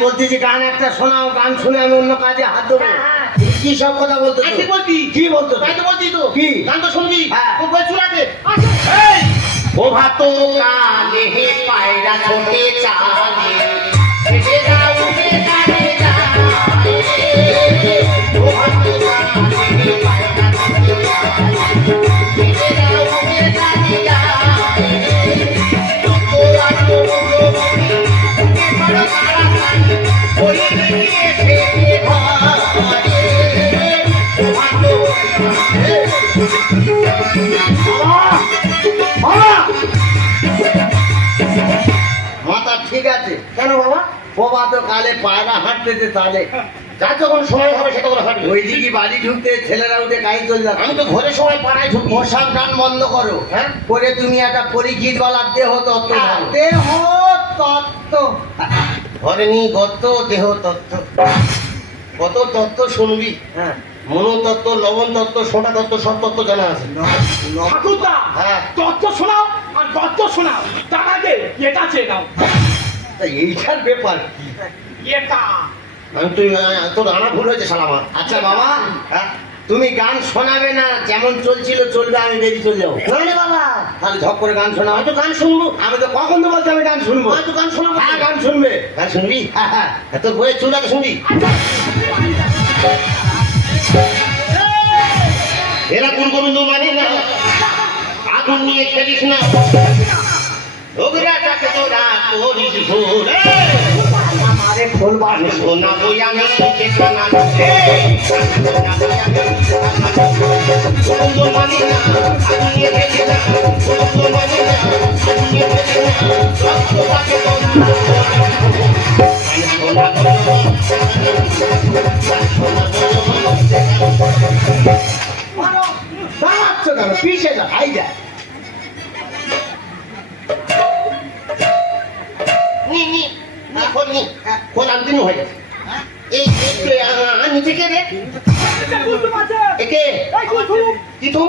বলতেছি গান একটা শোনাও গান শুনে আমি অন্য কাজে হাত দেবো হ্যাঁ, হ্যাঁ। কি সব কথা বলতো কি বলতি? কি বলতো তাই তো বলছি তো কি? গান তো শুনবি হ্যাঁ। ও চুলাতে ও ভাতো কালে হে পায়রা ছোটে চালে মাথা ঠিক আছে। কেন বাবা? বাবা তো কালে পায়রা হাঁটতেছে তাহলে যার যখন সময় হবে সে তখন হাঁটবে। ওই দিকে বাড়ি ঢুকতে ছেলেরা উঠে গাড়ি চলে যাবে। আমি তো ঘরে সময় পাড়ায় ঢুকবো মশার গান বন্ধ করো। হ্যাঁ? করে তুমি একটা পরীক্ষিত বলার দেহ তত্ত্ব দেহ তত্ত্ব। ঘরে নি গত্ত দেহ তত্ত্ব। কত তত্ত্ব শুনবি? হ্যাঁ। মনোতত্ত্ব লবণ তত্ত্ব সোটা তত্ত্ব সব তত্ত্ব জানা আছে। ঠাকুরদা হ্যাঁ। তত্ত্ব শোনাও আর তত্ত্ব শোনাও। তার আগে এটা চেয়ে নাও। তা এইটার ব্যাপার কি? এটা। আমি তুই তোর আনা ভুল হয়েছে শালা আমার। আচ্ছা বাবা হ্যাঁ। তুমি গান শোনাবে না যেমন চলছিল চলবে আমি বেরিয়ে চলে যাব নইলে বাবা। তাহলে ঝপ করে গান শোনা হয়তো গান শুনব। আমি তো কখন তো বলছি আমি গান শুনব? হয়তো গান শোনাবো। হ্যাঁ গান শুনবে। গান শুনবি? হ্যাঁ হ্যাঁ। তোর বইয়ের চুলাতে শুনবি? এরা কোন গোবিন্দ মানে না। আগুন নিয়ে খেলিস না। ওগরা যাকে তোরা করিস ভুল আরে খোল সোনা বই আমি তোকে কানা গোবিন্দ মানে না আগুন না। খোল নি আমি হয়ে গেছে। এই নিচে কে রে? একে? কি তুমি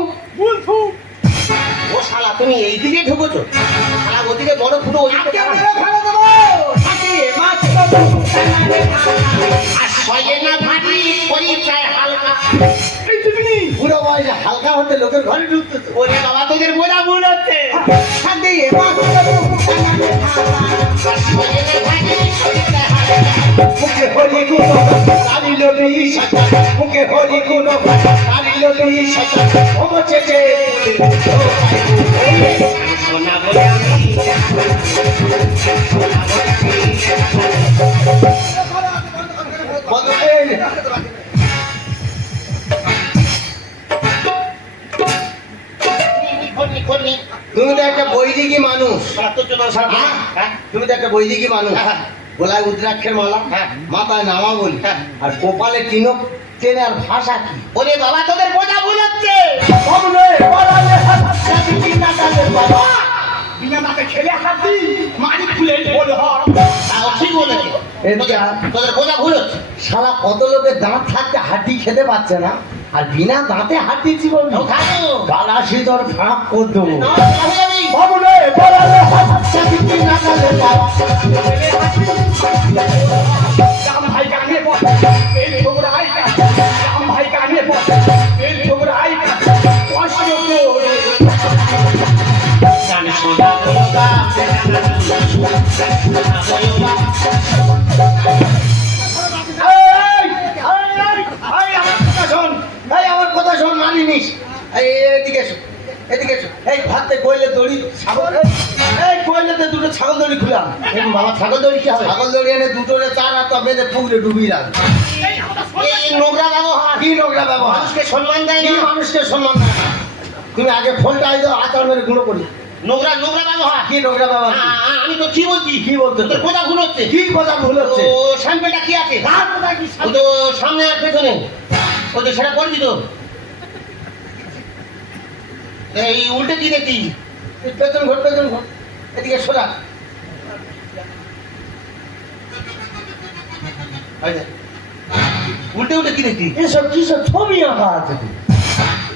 ও শালা তুমি এই দিকে ঢুকেছো? শালা ওদিকে বড় ফুটো ফেলে দেবো। মাছ। হালকা হতে লোকের ঘরে ঢুকতে ওরে বাবা তোদের বোঝা ভুল হচ্ছে পরিচয় মুখে হরি গুণ কালিল বিষাটা মুখে হরি সোনা বলে আমি তুমি তো একটা বৈদিকী মানুষ। হ্যাঁ? হ্যাঁ? তুমি তো একটা বৈদিকী মানুষ। হ্যাঁ। গোলায় উদ্রাক্ষের মালা। মাথায় নামা বলি। আর কপালে টিনক টেনে আর ভাষা কি? ওরে বাবা তোদের বোঝা ভুল হচ্ছে। কমলে বলালে হাসি কি না কালে বাবা। বিনা মাকে খেলে হাত দি মারি খুলে বল ঠিক বলেছে তোদের? বোঝা ভুল হচ্ছে। শালা কত লোকের দাঁত থাকতে হাড্ডি খেতে পাচ্ছে না? আর বিনা দাঁতে ও খাব গালাসি তোর ফাঁক করে দেবো না, হয়ে যাবি। কমলে বলালে হাসি কি না কালে বাবা রাম ভাই কানে পড় এই ছোকরা আই ভাই কানে পড় এই ছোকরা আই কষ্ট করে জানি সোনা এই ভাতে কইলে দড়ি ছাগল এই কইলেতে দুটো ছাগল দড়ি খুলাম। এই বাবা ছাগল দড়ি কি হবে? ছাগল দড়ি এনে দুটো রে চার হাত বেঁধে পুকুরে ডুবিয়ে রাখ। এই নোংরা ব্যবহার কি নোংরা ব্যবহার? মানুষকে সম্মান দেয় না। মানুষকে সম্মান দেয় না? তুমি আগে ফোনটা আই দাও আচার মেরে গুঁড়ো করি। নোংরা নোংরা ব্যবহার? কি নোংরা ব্যবহার? আমি তো কি বলছি? কি বলতে তোর বোঝা ভুল হচ্ছে। কি কথা ভুল হচ্ছে? ও শ্যাম্পেটা কি আছে? কথা ও তো সামনে আর পেছনে। ও তো সেটা করবি তো? এই উল্টে কি এই পেছন ঘর পেছন ঘর। এদিকে সোজা। উল্টে উল্টে কি দেখছি এসব কি সব ছবি আঁকা আছে?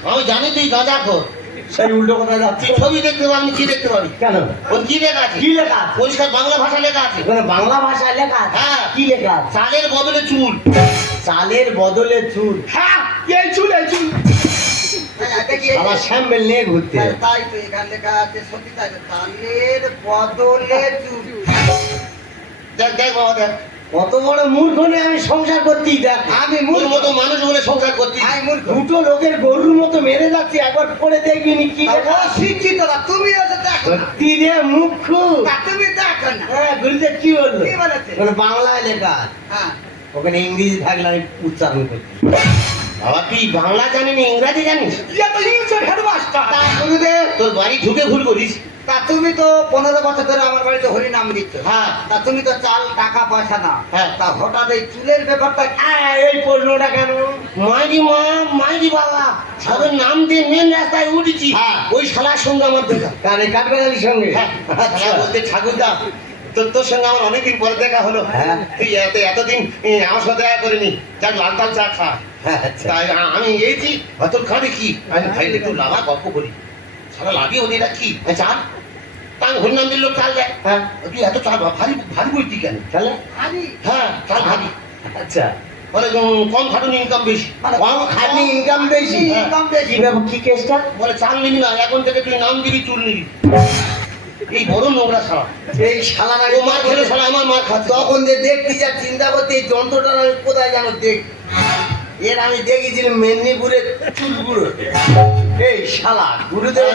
আমি জানি তুই গাঁজা খো সেই উল্টো কথা যাচ্ছে। ছবি দেখতে পাবি কি দেখতে পাবি? কেন? ওর কি লেখা আছে? কি লেখা পরিষ্কার বাংলা ভাষা লেখা আছে। ওখানে বাংলা ভাষায় লেখা হ্যাঁ। কি লেখা চালের বদলে চুল। চালের বদলে চুল। হ্যাঁ এই চুল এই চুল। আমার নিয়ে ঘুরতে। তাই তো এখানে লেখা আছে সত্যি তাই তালের বদলে দেখ দেখ বাবা দেখ। কত বড় মূর্খ নিয়ে আমি সংসার করছি দেখ। আমি মূর্খ। মতো মানুষ বলে সংসার করতি আমি মূর্খ। দুটো লোকের গরুর মতো মেরে যাচ্ছি একবার পড়ে দেখবি নি কি শিক্ষিত না তুমি সত্যি রে মুখ্য তুমি দেখো না। হ্যাঁ গুরুদেব কি বলল? কি বলেছে? বাংলায় লেখা। হ্যাঁ। ওখানে ইংরেজি থাকলে আমি উচ্চারণ করছি। বাবা তুই বাংলা জানি না ইংরাজি জানিস? ইয়ে তো ইংলিশের হেডমাস্টার। তা গুরুদেব তোর বাড়ি ঢুকে ভুল করিস। তা তুমি তো পনেরো বছর ধরে আমার বাড়িতে হরি নাম দিচ্ছ। হ্যাঁ। তা তুমি তো চাল টাকা পয়সা না হ্যাঁ। তা হঠাৎ এই চুলের ব্যাপারটা এই প্রশ্নটা কেন? মাইরি মা মাইরি বাবা সাদের নাম দিয়ে মেন রাস্তায় উঠেছি। হ্যাঁ। ওই শালার সঙ্গে আমার দেখা। কারে কাঠবেড়ালির সঙ্গে। হ্যাঁ। আচ্ছা। বলতে ঠাকুরদা তোর তোর সঙ্গে আমার অনেকদিন পরে দেখা হলো। হ্যাঁ। তুই এত এতদিন আমার সাথে দেখা করিনি। যাক লাল চা খা। হ্যাঁ, আচ্ছা। তাই আমি এইছি তোর খাবে কি আমি ভাই একটু লাভা গল্প করি। সারা লাগিয়ে ওদের এটা কি? চা আমি হরিনাম দিল চাল দেয় হ্যাঁ। তুই এত চা ভারী ভারী বইতি কেন? তাহলে হ্যাঁ চাল ভারী। আচ্ছা। বলে কম খাটুন ইনকাম বেশি। মানে কম খাটনি ইনকাম বেশি? বেশি। কি কেসটা বলে চাল নিবি না এখন থেকে তুই নাম দিবি চুল নিবি। এই বড় নোংরা সারা এই শালা ও মার খেলে শালা আমার মার খাচ্ছে। তখন যে দেখতে যা চিন্তা করতে এই যন্ত্রটা আমি কোথায় জানো দেখ এর আমি দেখেছিলাম মেদিনীপুরে চুলগুলো। এই শালা গুরুদেব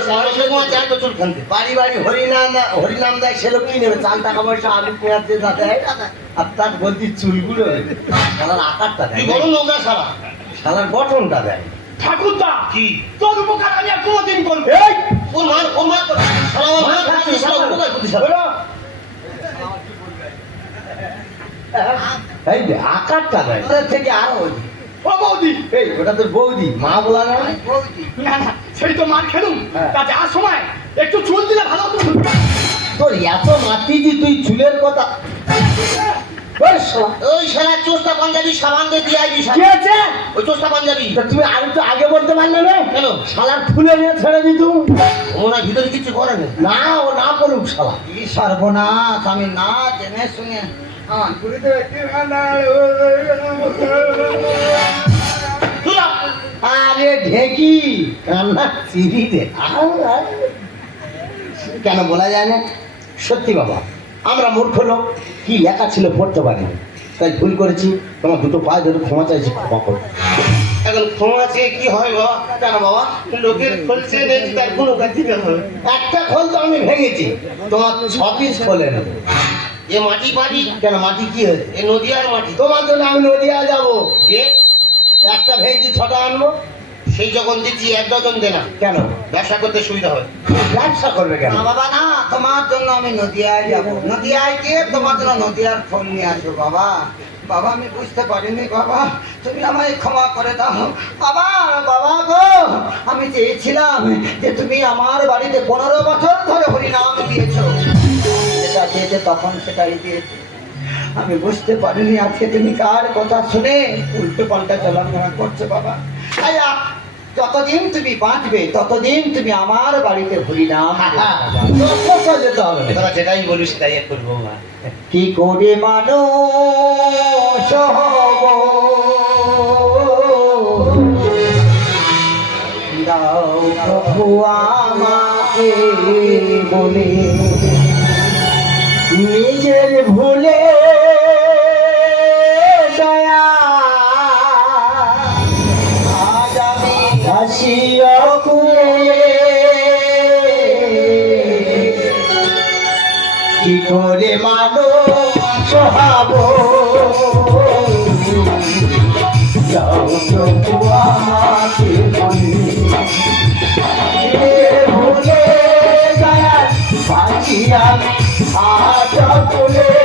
চুল খানতে। বাড়ি বাড়ি হরিনাম হরিনাম দেয় সে লোক কি নেবে? চাল টাকা পয়সা আলু পেঁয়াজ দিয়ে আর তার বলছি চুলগুলো। শালার আকারটা দেয় বড় নোংরা সারা শালার গঠনটা দেয় ঠাকুরদা কি? তোর উপকার আমি আর কোনোদিন করব এই! ওর মার ওর মার শালা আমার মার খাচ্ছে শালা উপকার করতে বলো। এই যে আকারটা দেয় ওদের থেকে আরও। ও বৌদি। এই ওটা তোর বৌদি। মা বলা না? বৌদি। না না সেই তো মার খেলুম। হ্যাঁ। তা যাওয়ার সময় একটু চুল দিলে ভালো হতো। তোর এত মাতি যে তুই চুলের কথা ওই শালা, চোস্তা পাঞ্জাবি সাবান দিয়ে দিয়ে আইবি কি আছে ওই চোস্তা পাঞ্জাবি। তা তুমি আর আগে বলতে পারলে না? কেন? শালার ফুলে নিয়ে ছেড়ে দিত। ভিতরে কিছু করে না। না ও না করুক শালা। কি সর্বনাশ আমি না জেনে শুনে আমার গুরুদেব একটু আরে ঢেকি কান্না চিরি কেন বলা যায় না? সত্যি বাবা। আমরা মূর্খ লোক। কি লেখা ছিল পড়তে পারি? তাই ভুল করেছি। তোমার দুটো পায়ে ধরে ক্ষমা চাইছি ক্ষমা করো। এখন ক্ষমা চেয়ে কি হয় বাবা? কেন বাবা লোকের খোল খোলছে নেছি তার কোনো কাছে হবে একটা খোল তো আমি ভেঙেছি। তোমার ছ পিস খোলে নেব। এ মাটি বাড়ি? কেন মাটি কি হয়েছে? এ নদীয়ার মাটি। তোমার জন্য আমি নদিয়া যাব। একটা ভেঙেছি ছটা আনব। সেই যখন দিচ্ছি এক ডজন দেনা কেন? ব্যবসা করতে সুবিধা হয়। ব্যবসা করবে কেন? বাবা না তোমার জন্য আমি নদিয়ায় যাব। নদিয়ায় গিয়ে তোমার জন্য নদিয়ার ফল নিয়ে আসব বাবা। বাবা আমি বুঝতে পারিনি বাবা। তুমি আমায় ক্ষমা করে দাও। বাবা বাবা গো আমি চেয়েছিলাম যে তুমি আমার বাড়িতে পনেরো বছর ধরে হরিনাম দিয়েছ। যেটা দিয়েছে তখন সেটাই দিয়েছে। আমি বুঝতে পারিনি আজকে তুমি কার কথা শুনে উল্টো পাল্টা চলাফেরা করছ বাবা। তাই আ- যতদিন তুমি বাঁচবে ততদিন তুমি আমার বাড়িতে যেতে হবে না তোরা যেটাই বলিস তাই করব কি করে হব? দাও প্রভু আমাকে বলে নিজের ভুলে হাসিয়া কি করে মানুষ হব যাও প্রভু ভুলে দয়াল বাঁচি হাত তুলে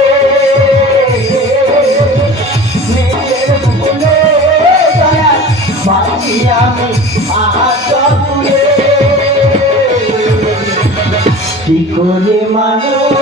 করে মানুষ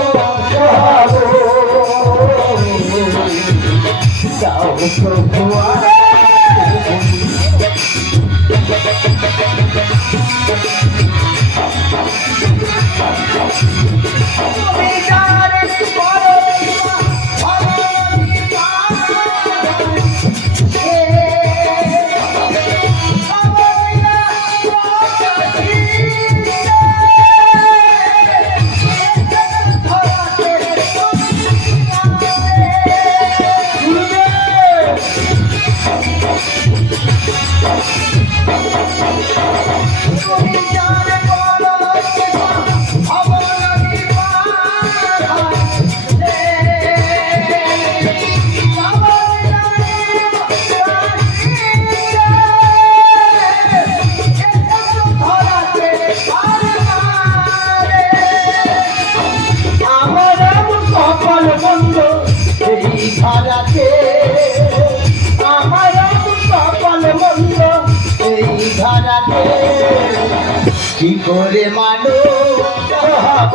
যাব